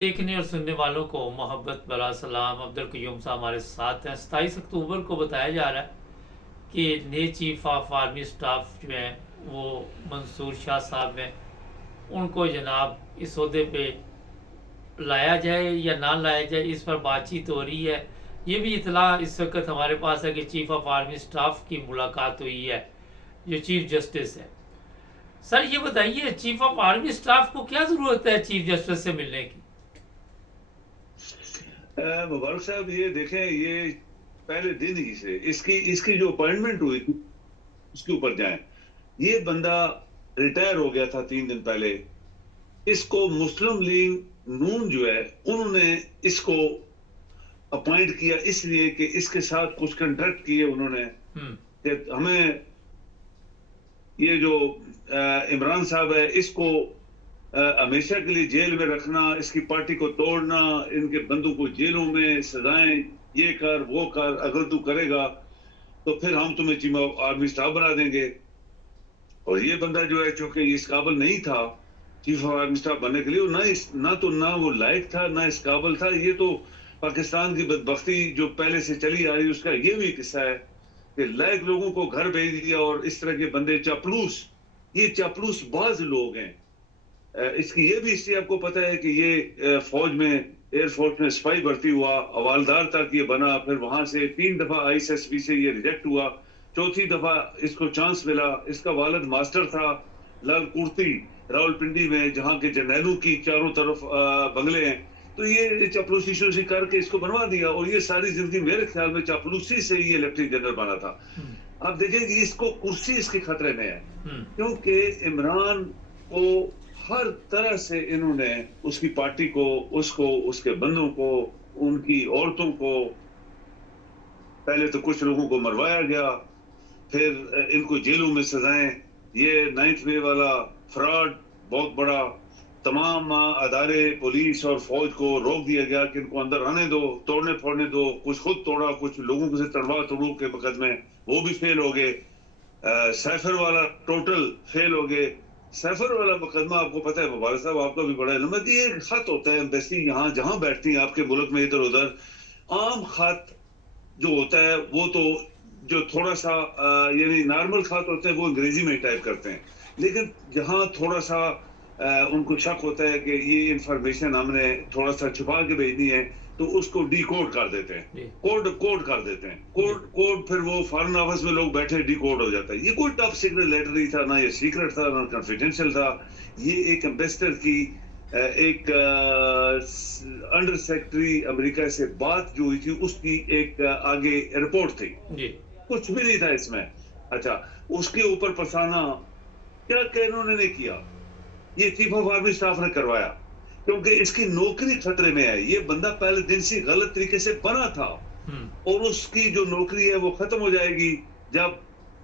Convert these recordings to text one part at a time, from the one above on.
دیکھنے اور سننے والوں کو محبت بلا سلام عبدالقیوم صاحب ہمارے ساتھ ہیں 27 اکتوبر کو بتایا جا رہا ہے کہ نئے چیف آف آرمی سٹاف جو ہیں وہ منصور شاہ صاحب ہیں ان کو جناب اس عہدے پہ لایا جائے یا نہ لایا جائے اس پر بات چیت ہو رہی ہے. یہ بھی اطلاع اس وقت ہمارے پاس ہے کہ چیف آف آرمی سٹاف کی ملاقات ہوئی ہے جو چیف جسٹس ہے. سر یہ بتائیے چیف آف آرمی سٹاف کو کیا ضرورت ہے چیف جسٹس سے ملنے کی؟ مبارک صاحب یہ دیکھیں، یہ پہلے دن ہی سے اس کی جو اپوائنٹمنٹ ہوئی تھی اس کے اوپر جائیں. یہ بندہ ریٹائر ہو گیا تھا 3 دن پہلے. اس کو مسلم لیگ نون جو ہے انہوں نے اس کو اپوائنٹ کیا اس لیے کہ اس کے ساتھ کچھ کنٹریکٹ کیے انہوں نے کہ ہمیں یہ جو عمران صاحب ہے اس کو ہمیشہ کے لیے جیل میں رکھنا، اس کی پارٹی کو توڑنا، ان کے بندوں کو جیلوں میں سزائیں، یہ کر وہ کر، اگر تو کرے گا تو پھر ہم تمہیں چیف آف آرمی سٹاف بنا دیں گے. اور یہ بندہ جو ہے چونکہ اس قابل نہیں تھا چیف آف آرمی سٹاف بننے کے لیے، نہ وہ لائق تھا نہ اس قابل تھا. یہ تو پاکستان کی بدبختی جو پہلے سے چلی آ رہی اس کا یہ بھی قصہ ہے کہ لائق لوگوں کو گھر بھیج دیا اور اس طرح کے بندے یہ چاپلوس بعض لوگ ہیں. اس کی یہ بھی اس لیے آپ کو پتہ ہے کہ یہ فوج میں ایئر فورس میں سپاہی بھرتی ہوا، حوالدار تک یہ بنا، پھر وہاں سے 3 دفعہ ISSB سے یہ ریجیکٹ ہوا، 4تھی دفعہ اس کو چانس ملا. اس کا والد ماسٹر تھا لال کورتی راولپنڈی میں، جہاں کے جرنیلوں کی چاروں طرف بنگلے ہیں. تو یہ چاپلوسی شوسی کر کے اس کو بنوا دیا اور یہ ساری زندگی میرے خیال میں چاپلوسی سے یہ لیفٹیننٹ جنرل بنا تھا. آپ دیکھیں کہ اس کو کرسی اس کے خطرے میں ہے کیونکہ عمران کو ہر طرح سے انہوں نے اس کی پارٹی کو اس کے بندوں کو، ان کی عورتوں کو، پہلے تو کچھ لوگوں کو مروایا گیا، پھر ان کو جیلوں میں سزائیں. یہ 9 مئی والا فراڈ بہت بڑا، تمام ادارے پولیس اور فوج کو روک دیا گیا کہ ان کو اندر آنے دو، توڑنے پھوڑنے دو. کچھ خود توڑا، کچھ لوگوں سے توڑو کے مقدمے وہ بھی فیل ہو گئے. سیفر والا ٹوٹل فیل ہو گئے. سیفر والا مقدمہ آپ کو پتہ ہے مبارک صاحب، آپ کا بھی بڑا علم ہے کہ ایک خط ہوتا ہے ایمبیسی یہاں جہاں بیٹھتی ہیں آپ کے ملک میں ادھر ادھر، عام خط جو ہوتا ہے وہ تو جو تھوڑا سا یعنی نارمل خط ہوتے ہیں وہ انگریزی میں ٹائپ کرتے ہیں، لیکن جہاں تھوڑا سا ان کو شک ہوتا ہے کہ یہ انفارمیشن ہم نے تھوڑا سا چھپا کے بھیجنی ہے تو اس کو ڈی کوڈ کر دیتے ہیں، کوڈ کر دیتے ہیں. کوڈ پھر وہ فارن آفس میں لوگ بیٹھے ڈی کوڈ ہو جاتا ہے. یہ کوئی ٹاپ سیکرٹ لیٹر نہیں تھا، نہ یہ سیکرٹ تھا نہ کنفیڈینشیل تھا. یہ ایک ایمبیسڈر کی ایک انڈر سیکرٹری امریکہ سے بات جو ہوئی تھی اس کی ایک آگے رپورٹ تھی، کچھ بھی نہیں تھا اس میں. اچھا، اس کے اوپر پسانا کیا کہ انہوں نے نہیں کیا، یہ چیف آف آرمی سٹاف نے کروایا کیونکہ اس کی نوکری خطرے میں ہے. یہ بندہ پہلے دن سے غلط طریقے سے بنا تھا اور اس کی جو نوکری ہے وہ ختم ہو جائے گی جب،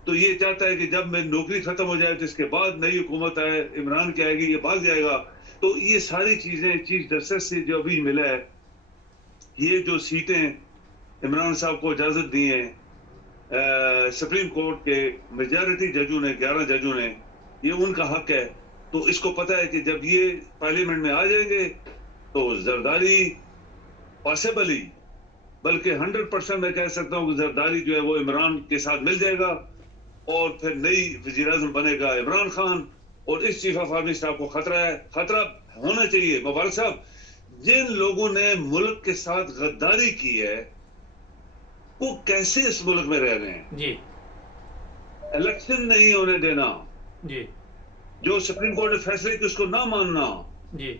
تو یہ چاہتا ہے کہ جب میں نوکری ختم ہو جائے تو اس کے بعد نئی حکومت آئے، عمران کی آئے گی، یہ بھاگ جائے گا. تو یہ ساری چیزیں چیف جسٹس سے جو ابھی ملا ہے، یہ جو سیٹیں عمران صاحب کو اجازت دی ہیں سپریم کورٹ کے میجارٹی ججوں نے، 11 ججوں نے، یہ ان کا حق ہے. تو اس کو پتا ہے کہ جب یہ پارلیمنٹ میں آ جائیں گے تو زرداری پاسبل ہی، بلکہ 100% میں کہہ سکتا ہوں کہ زرداری جو ہے وہ عمران کے ساتھ مل جائے گا اور پھر نئی وزیر اعظم بنے گا عمران خان. اور اس چیف آف آرمی سٹاف کو خطرہ ہے، خطرہ ہونا چاہیے. مبارک صاحب، جن لوگوں نے ملک کے ساتھ غداری کی ہے وہ کیسے اس ملک میں رہ رہے ہیں؟ جی، الیکشن نہیں ہونے دینا، جی، جو سپریم کورٹ نے فیصلے کی اس کو نہ ماننا، جی،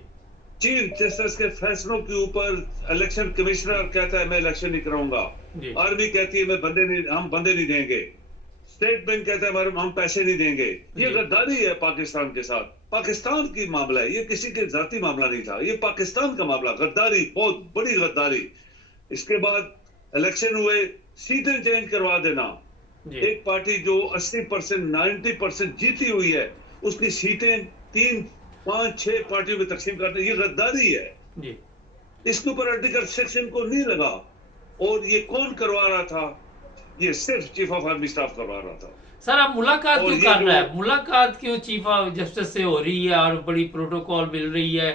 چیف جسٹس کے فیصلوں کے اوپر الیکشن کمشنر کہتا ہے میں الیکشن نہیں کراؤں گا، آرمی کہتی ہے ہم بندے نہیں دیں گے، اسٹیٹ بینک کہتا ہے ہم پیسے نہیں دیں گے. یہ غداری ہے پاکستان کے ساتھ. پاکستان کی معاملہ ہے، یہ کسی کے ذاتی معاملہ نہیں تھا، یہ پاکستان کا معاملہ. غداری، بہت بڑی غداری. اس کے بعد الیکشن ہوئے، سیٹیں چینج کروا دینا. ایک پارٹی جو 80% 90% جیتی ہوئی ہے اس کی سیٹیں 3 5 6 پارٹیوں میں تقسیم کرتے، یہ غداری ہے. اس کے اوپر آرٹیکل 6 ان کو نہیں لگا. اور یہ کون کروا رہا تھا؟ یہ صرف چیف آف آرمی سٹاف کروا رہا تھا. سر اب ملاقات کیوں کر رہا ہے؟ ملاقات کیوں چیف آف جسٹس سے ہو رہی ہے اور بڑی پروٹوکول مل رہی ہے؟